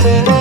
Thank you.